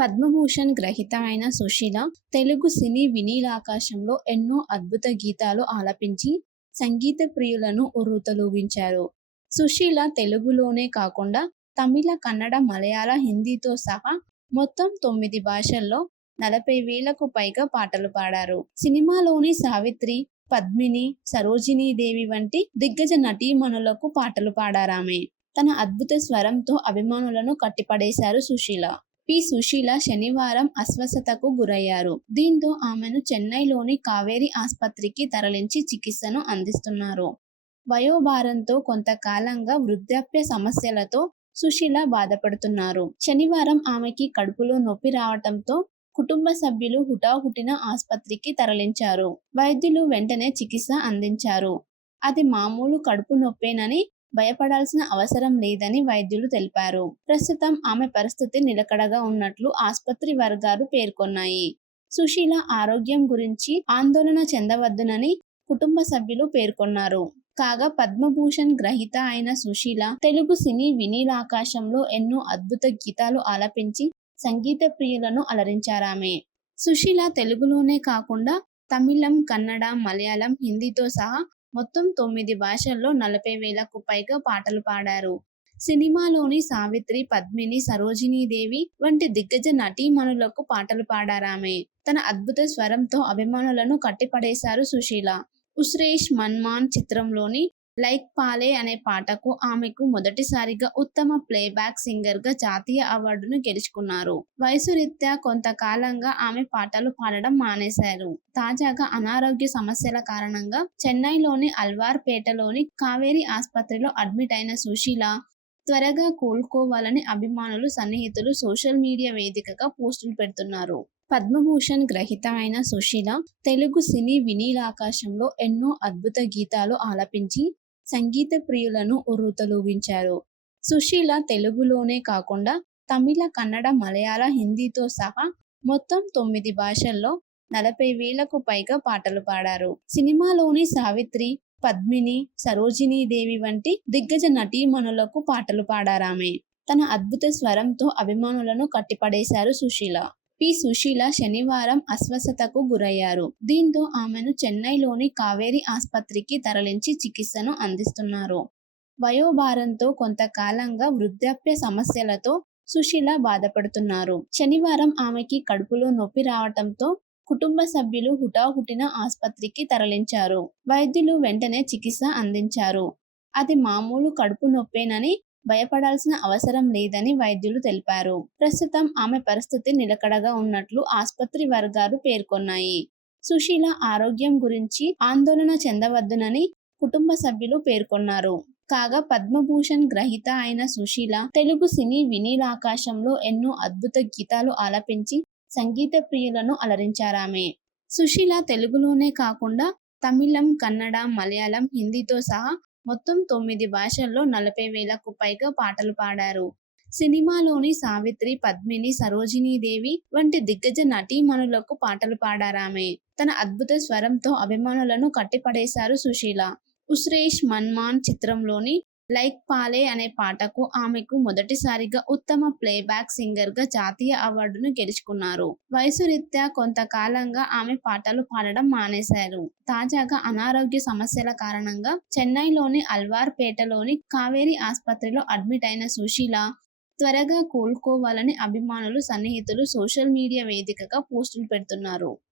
పద్మభూషణ్ గ్రహీత అయిన సుశీల తెలుగు సినీ వినీలాకాశంలో ఎన్నో అద్భుత గీతాలు ఆలపించి సంగీత ప్రియులను ఉర్రూతలూగించారు. సుశీల తెలుగులోనే కాకుండా తమిళ, కన్నడ, మలయాళ, హిందీతో సహా మొత్తం తొమ్మిది భాషల్లో నలభై వేలకు పైగా పాటలు పాడారు. సినిమాలోని సావిత్రి, పద్మిని, సరోజినీదేవి వంటి దిగ్గజ నటీమణులకు పాటలు పాడారామె. తన అద్భుత స్వరంతో అభిమానులను కట్టిపడేశారు సుశీల. పి. సుశీల శనివారం అస్వస్థతకు గురయ్యారు. దీంతో ఆమెను చెన్నైలోని కావేరీ ఆసుపత్రికి తరలించి చికిత్సను అందిస్తున్నారు. వయోభారంతో కొంతకాలంగా వృద్ధాప్య సమస్యలతో సుశీల బాధపడుతున్నారు. శనివారం ఆమెకి కడుపులో నొప్పి రావటంతో కుటుంబ సభ్యులు హుటాహుటిన ఆసుపత్రికి తరలించారు. వైద్యులు వెంటనే చికిత్స అందించారు. అది మామూలు కడుపు నొప్పేనని భయపడాల్సిన అవసరం లేదని వైద్యులు తెలిపారు. ప్రస్తుతం ఆమె పరిస్థితి నిలకడగా ఉన్నట్లు ఆసుపత్రి వర్గాలు పేర్కొన్నాయి. సుశీల ఆరోగ్యం గురించి ఆందోళన చెందవద్దునని కుటుంబ సభ్యులు పేర్కొన్నారు. కాగా పద్మభూషణ్ గ్రహీత అయిన సుశీల తెలుగు సినీ వినీలాకాశంలో ఎన్నో అద్భుత గీతాలు ఆలపించి సంగీత ప్రియులను అలరించారామె. సుశీల తెలుగులోనే కాకుండా తమిళం, కన్నడ, మలయాళం, హిందీతో సహా మొత్తం తొమ్మిది భాషల్లో నలభై వేలకు పైగా పాటలు పాడారు. సినిమాలోని సావిత్రి, పద్మిని, సరోజినీదేవి వంటి దిగ్గజ నటీమణులకు పాటలు పాడారామె. తన అద్భుత స్వరంతో అభిమానులను కట్టిపడేశారు సుశీల. ఉస్రేష్ మన్మాన్ చిత్రంలోని లైక్ పాలే అనే పాటకు ఆమెకు మొదటిసారిగా ఉత్తమ ప్లేబ్యాక్ సింగర్గా జాతీయ అవార్డును గెలుచుకున్నారు. వయసు రీత్యా కొంతకాలంగా ఆమె పాటలు పాడడం మానేశారు. తాజాగా అనారోగ్య సమస్యల కారణంగా చెన్నైలోని అల్వార్ పేటలోని కావేరీ ఆసుపత్రిలో అడ్మిట్ అయిన సుశీల త్వరగా కోలుకోవాలని అభిమానులు, సన్నిహితులు సోషల్ మీడియా వేదికగా పోస్టులు పెడుతున్నారు. పద్మభూషణ్ గ్రహీత అయిన సుశీల తెలుగు సినీ వినీలాకాశంలో ఎన్నో అద్భుత గీతాలు ఆలపించి సంగీత ప్రియులను ఉర్రూతలూగించారు. సుశీల తెలుగులోనే కాకుండా తమిళ, కన్నడ, మలయాళ, హిందీతో సహా మొత్తం తొమ్మిది భాషల్లో నలభై వేలకు పైగా పాటలు పాడారు. సినిమాలోని సావిత్రి, పద్మిని, సరోజినీదేవి వంటి దిగ్గజ నటీమణులకు పాటలు పాడారామె. తన అద్భుత స్వరంతో అభిమానులను కట్టిపడేశారు సుశీల. పి. సుశీల శనివారం అస్వస్థతకు గురయ్యారు. దీంతో ఆమెను చెన్నైలోని కావేరీ ఆసుపత్రికి తరలించి చికిత్సను అందిస్తున్నారు. వయోభారంతో కొంతకాలంగా వృద్ధాప్య సమస్యలతో సుశీల బాధపడుతున్నారు. శనివారం ఆమెకి కడుపులో నొప్పి రావటంతో కుటుంబ సభ్యులు హుటాహుటిన ఆసుపత్రికి తరలించారు. వైద్యులు వెంటనే చికిత్స అందించారు. అది మామూలు కడుపు నొప్పేనని భయపడాల్సిన అవసరం లేదని వైద్యులు తెలిపారు. ప్రస్తుతం ఆమె పరిస్థితి నిలకడగా ఉన్నట్లు ఆస్పత్రి వర్గాలు పేర్కొన్నాయి. సుశీల ఆరోగ్యం గురించి ఆందోళన చెందవద్దునని కుటుంబ సభ్యులు పేర్కొన్నారు. కాగా పద్మభూషణ్ గ్రహీత అయిన సుశీల తెలుగు సినీ వినీలాకాశంలో ఎన్నో అద్భుత గీతాలు ఆలపించి సంగీత ప్రియులను అలరించారామె. సుశీల తెలుగులోనే కాకుండా తమిళం, కన్నడ, మలయాళం, హిందీతో సహా మొత్తం తొమ్మిది భాషల్లో నలభై వేలకు పైగా పాటలు పాడారు. సినిమాలోని సావిత్రి, పద్మిని, సరోజినీదేవి వంటి దిగ్గజ నటీమణులకు పాటలు పాడారామె. తన అద్భుత స్వరంతో అభిమానులను కట్టిపడేశారు సుశీల. ఉస్రేష్ మన్మాన్ చిత్రంలోని లైక్ పాలే అనే పాటకు ఆమెకు మొదటిసారిగా ఉత్తమ ప్లేబ్యాక్ సింగర్గా జాతీయ అవార్డును గెలుచుకున్నారు. వయసు రీత్యా కొంతకాలంగా ఆమె పాటలు పాడడం మానేశారు. తాజాగా అనారోగ్య సమస్యల కారణంగా చెన్నైలోని అల్వార్ పేటలోని కావేరీ ఆసుపత్రిలో అడ్మిట్ అయిన సుశీల త్వరగా కోలుకోవాలని అభిమానులు, సన్నిహితులు సోషల్ మీడియా వేదికగా పోస్టులు పెడుతున్నారు.